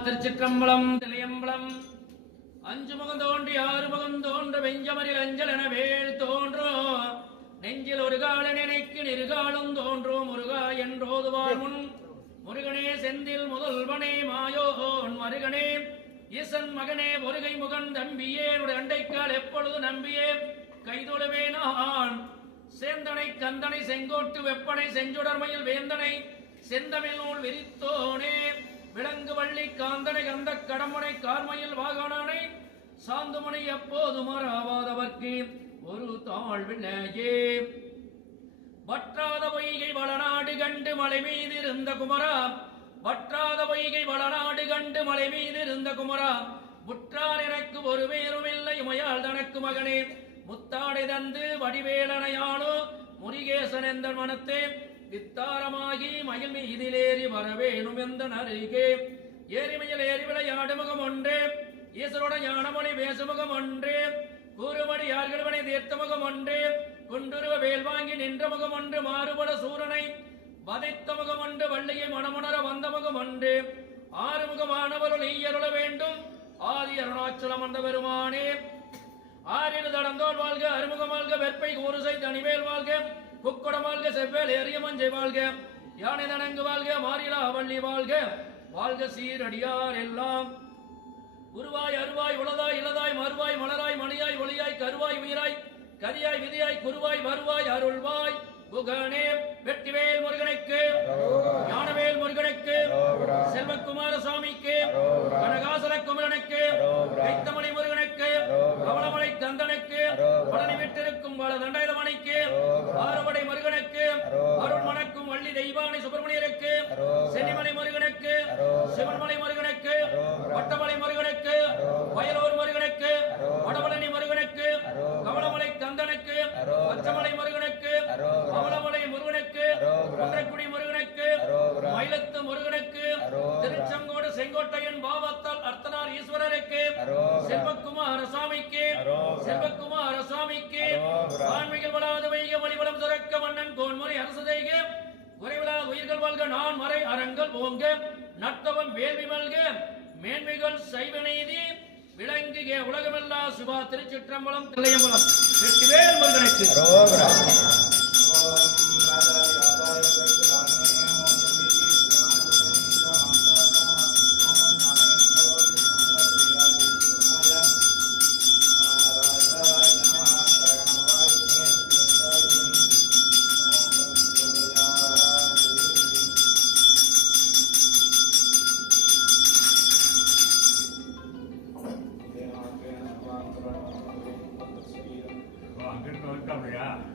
திருச்சிற்றம்பலம் திளையம்பலம் அஞ்சு முகம் தோன்றி ஆறு முகம் தோன்ற வெஞ்சமரில் அஞ்சல் என வேல் தோன்றோ. நெஞ்சில் ஒரு கால நினைக்கு நிறுகாலும் தோன்றும் முருகா என்றோதுவார் முன் முருகனே செந்தில் முதல்வனே மாயோன். மருகனே ஈசன் மகனே முருகை முகன் தம்பியே. என்னுடைய அண்டைக்கால் எப்பொழுது நம்பியே? கைதொழுவே நான். சேந்தனை கந்தனை செங்கோட்டு வெப்பனை செஞ்சுடர்மையில் வேந்தனை செந்தமிழ் நூல் விரித்தோனே. விலங்கு வள்ளி காந்தனை கந்த கடமுனை கார்மையில் வாகனானை சாந்துமனை எப்போது மறாவாதவர்க்கு ஒரு தாழ்வில்லையே வற்றாத பொய்கை வளநாடு கண்டு மலை மீது இருந்த குமரா வற்றாத பொய்கை வளநாடு கண்டு மலை மீது இருந்த குமரா முற்றார் எனக்கு ஒரு பேருமில்லை உமையால் தனக்கு மகனே. முத்தாடை தந்து வடிவேலனையானோ முருகேசன் எந்த மனத்தே வித்தாரமாகி மயில் இதிலேறி வரவேணும் எந்த அருகே ஏரிமையில் ஏறி விளையாடு முகம் ஒன்றே. ஈசரோட ஞானமொழி வேசுமுகம் ஒன்றே. கூறுமடி யார்களவனை தீர்த்தமுகம் ஒன்று. குண்டுருவ வேல் வாங்கி நின்ற முகம் ஒன்று மாறுபட சூரனை. வதைத்த முகம் ஒன்று வள்ளியை மனமுணர வந்த முகம் ஒன்று ஆறுமுகமானவருள் ஈயருள வேண்டும். ஆதி அருணாச்சலம் வந்த பெருமானே. ஆறில் தடந்தோல் வாழ்க அறுமுகம் வாழ்க வெற்பை ஊருசை தனிவேல் வாழ்க. குக்குடம் வாழ்க செவ்வேல் ஏறிய மஞ்சை வாழ்க யானை தனங்கு வாழ்க மாறிலா வள்ளி வாழ்க வாழ்க சீரடியார் எல்லாம். உருவாய் அருவாய் உளதாய் இளதாய் மறுவாய் மலராய் மணியாய் ஒளியாய் கருவாய் உயிராய் கரியாய் விதியாய் குருவாய் வருவாய் அருள்வாய். புகனே வெற்றிவேல் முருகனுக்கு ஞானவேல் முருகனுக்கு செல்வக்குமார சுவாமிக்கு கனகாசல குமரனுக்கு கைத்தமணி முருகனுக்கு கவளமலை கந்தனுக்கு பழனி விட்டிருக்கும் பல தண்டாயுதமணிக்கு ஆறுபடை முருகனுக்கு அருள் மணக்கும் வள்ளி தெய்வானை சுப்பிரமணியருக்கு சென்னிமலை முருகனுக்கு சிவன்மலை முருகனுக்கு வட்டமலை முருகனுக்கு வயலூர் முருகனுக்கு வடபழனி முருகனுக்கு கவளமலை கந்தனுக்கு பச்சமலை முருகனுக்கு கவளமலை முருகனுக்கு குன்றக்குடி முருகனுக்கு மயிலத்து முருகனுக்கு திருச்செங்கோடு செங்கோட்டையன் பாவத்தால் அர்த்தனார் ஈஸ்வரருக்கு செல்வக்குமார குறைவிலா வாழ்க நான் மறை அறங்கள் ஓங்க நட்டவம் வேள்வி மல்க மேன்மைகள் சைவ நீதி விளங்குக உலகமெல்லா சுபா திருச்சிற்றம்பலம் தில்லையம்பலம் வெற்றிவேல் முருகனுக்கு. 跟跟告诉人。